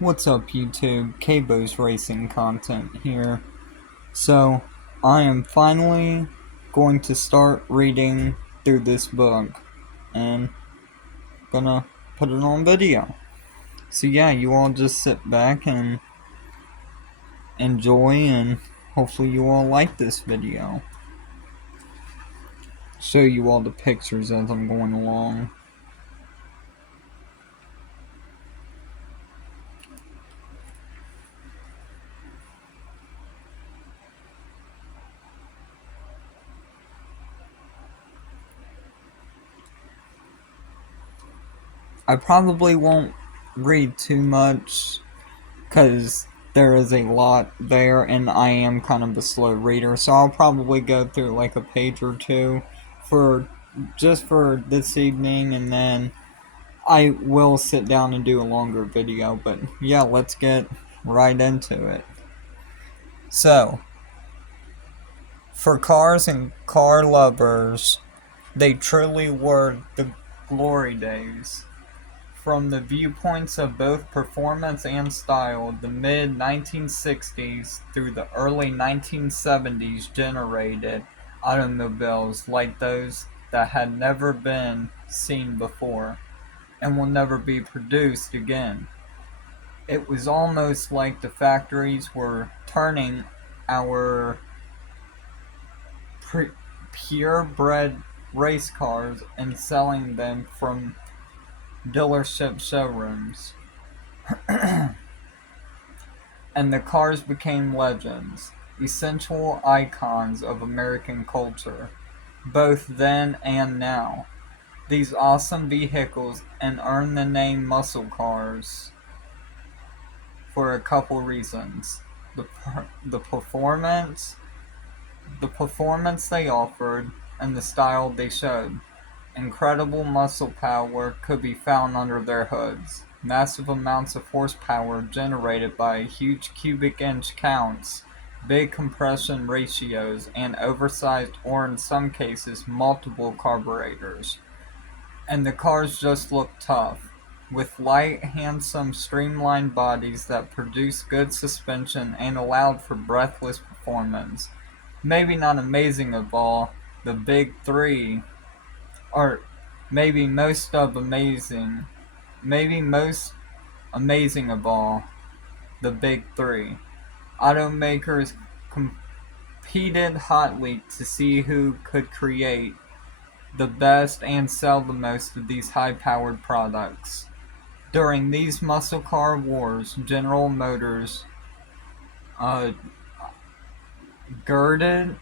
What's up YouTube? Kabo's Racing Content here. So, I am finally going to start reading through this book and gonna put it on video. So yeah, you all just sit back and enjoy, and hopefully you all like this video. Show you all the pictures as I'm going along. I probably won't read too much because there is a lot there and I am kind of a slow reader, so I'll probably go through like a page or two for just for this evening, and then I will sit down and do a longer video. But yeah, let's get right into it. So, for cars and car lovers, they truly were the glory days. From the viewpoints of both performance and style, the mid-1960s through the early 1970s generated automobiles like those that had never been seen before and will never be produced again. It was almost like the factories were turning our purebred race cars and selling them from dealership showrooms. And the cars became legends, essential icons of American culture, both then and now. These awesome vehicles and earned the name muscle cars for a couple reasons. The, the performance, the performance they offered, and the style they showed. Incredible muscle power could be found under their hoods. Massive amounts of horsepower generated by huge cubic inch counts, big compression ratios, and oversized, or in some cases multiple carburetors. And the cars just look tough, with light, handsome, streamlined bodies that produced good suspension and allowed for breathless performance. Maybe not amazing of all, the big three, or maybe most amazing of all, the big three. Automakers competed hotly to see who could create the best and sell the most of these high-powered products. During these muscle car wars, General Motors uh, girded,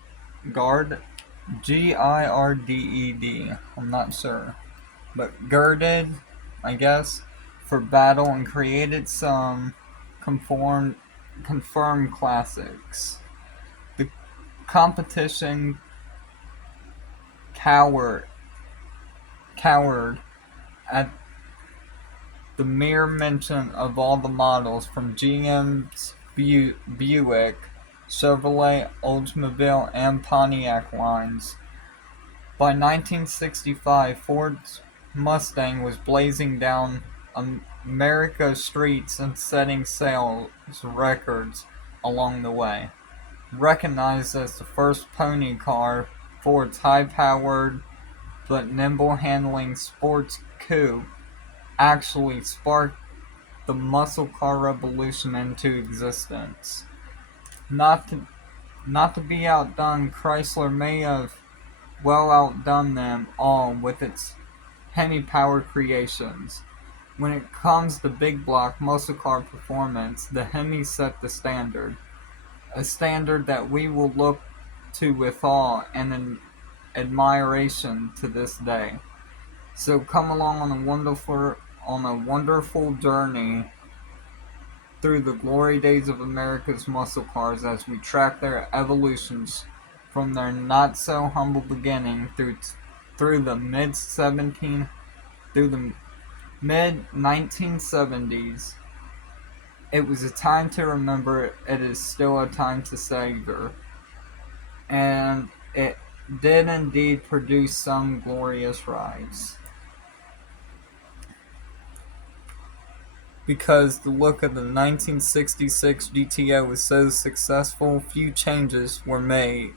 guard, Girded, I'm not sure, but girded, I guess, for battle and created some confirmed classics. The competition cowered at the mere mention of all the models from GM's Buick, Chevrolet, Oldsmobile, and Pontiac lines. By 1965, Ford's Mustang was blazing down America's streets and setting sales records along the way. Recognized as the first pony car, Ford's high-powered but nimble-handling sports coupe actually sparked the muscle car revolution into existence. Not to be outdone, Chrysler may have well outdone them all with its Hemi-powered creations. When it comes to big block muscle car performance, the Hemi set the standard, a standard that we will look to with awe and an admiration to this day. So come along on a wonderful journey through the glory days of America's muscle cars as we track their evolutions from their not so humble beginning through the mid 1970s. It was a time to remember, it is still a time to savor. And it did indeed produce some glorious rides. because the look of the 1966 GTO was so successful, few changes were made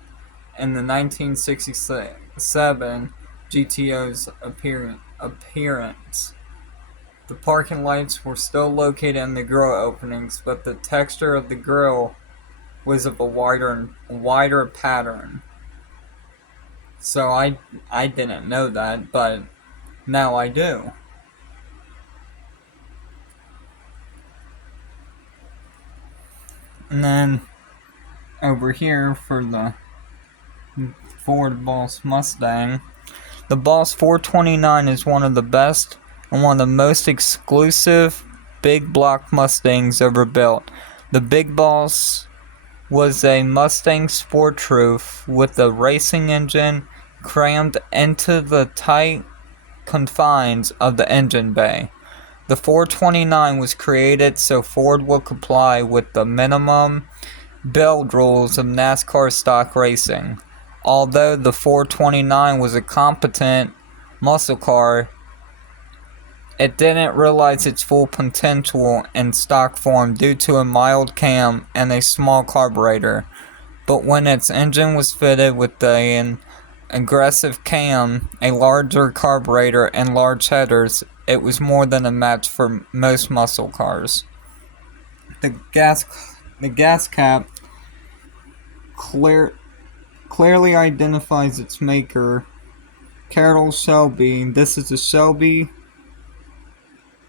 in the 1967 GTO's appearance. The parking lights were still located in the grille openings, but the texture of the grille was of a wider pattern. So I didn't know that, but now I do. And then over here for the Ford Boss Mustang, the Boss 429 is one of the best and one of the most exclusive big block Mustangs ever built. The Big Boss was a Mustang Sport Roof with a racing engine crammed into the tight confines of the engine bay. The 429 was created so Ford would comply with the minimum build rules of NASCAR stock racing. Although the 429 was a competent muscle car, it didn't realize its full potential in stock form due to a mild cam and a small carburetor. But when its engine was fitted with an aggressive cam, a larger carburetor, and large headers, it was more than a match for most muscle cars. The gas cap clearly identifies its maker, Carroll Shelby. This is a Shelby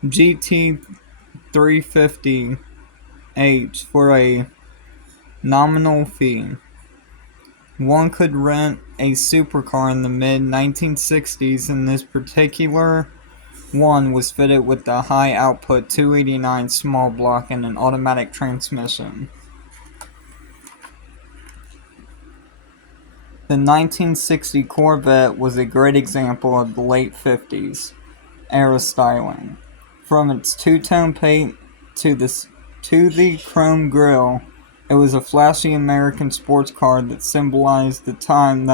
GT350H for a nominal fee. One could rent a supercar in the mid-1960s, and this particular one was fitted with the high-output 289 small block and an automatic transmission. The 1960 Corvette was a great example of the late 50s era styling. From its two-tone paint to the chrome grille, it was a flashy American sports car that symbolized the time.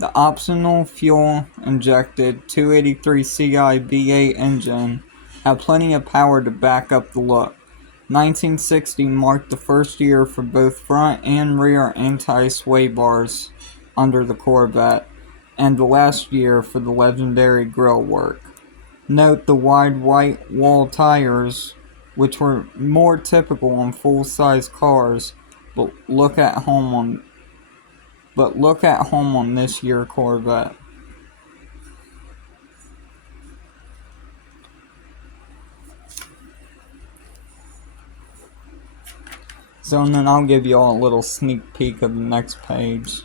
The optional fuel-injected 283 CI V8 engine had plenty of power to back up the look. 1960 marked the first year for both front and rear anti-sway bars under the Corvette, and the last year for the legendary grille work. Note the wide white wall tires, which were more typical on full-size cars, but look at home on this year Corvette. So, and then I'll give you all a little sneak peek of the next page,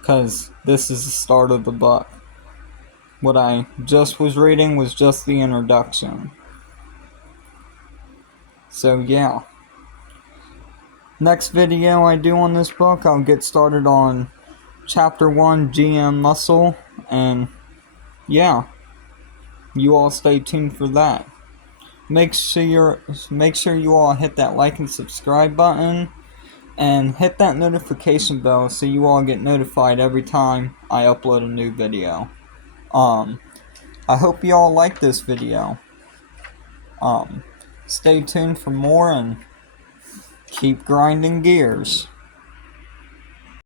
because this is the start of the book. What I just was reading was just the introduction. So yeah. Next video I do on this book, I'll get started on Chapter 1, GM Muscle, and yeah, you all stay tuned for that. Make sure you all hit that like and subscribe button, and hit that notification bell so you all get notified every time I upload a new video. I hope you all like this video. Stay tuned for more and keep grinding gears.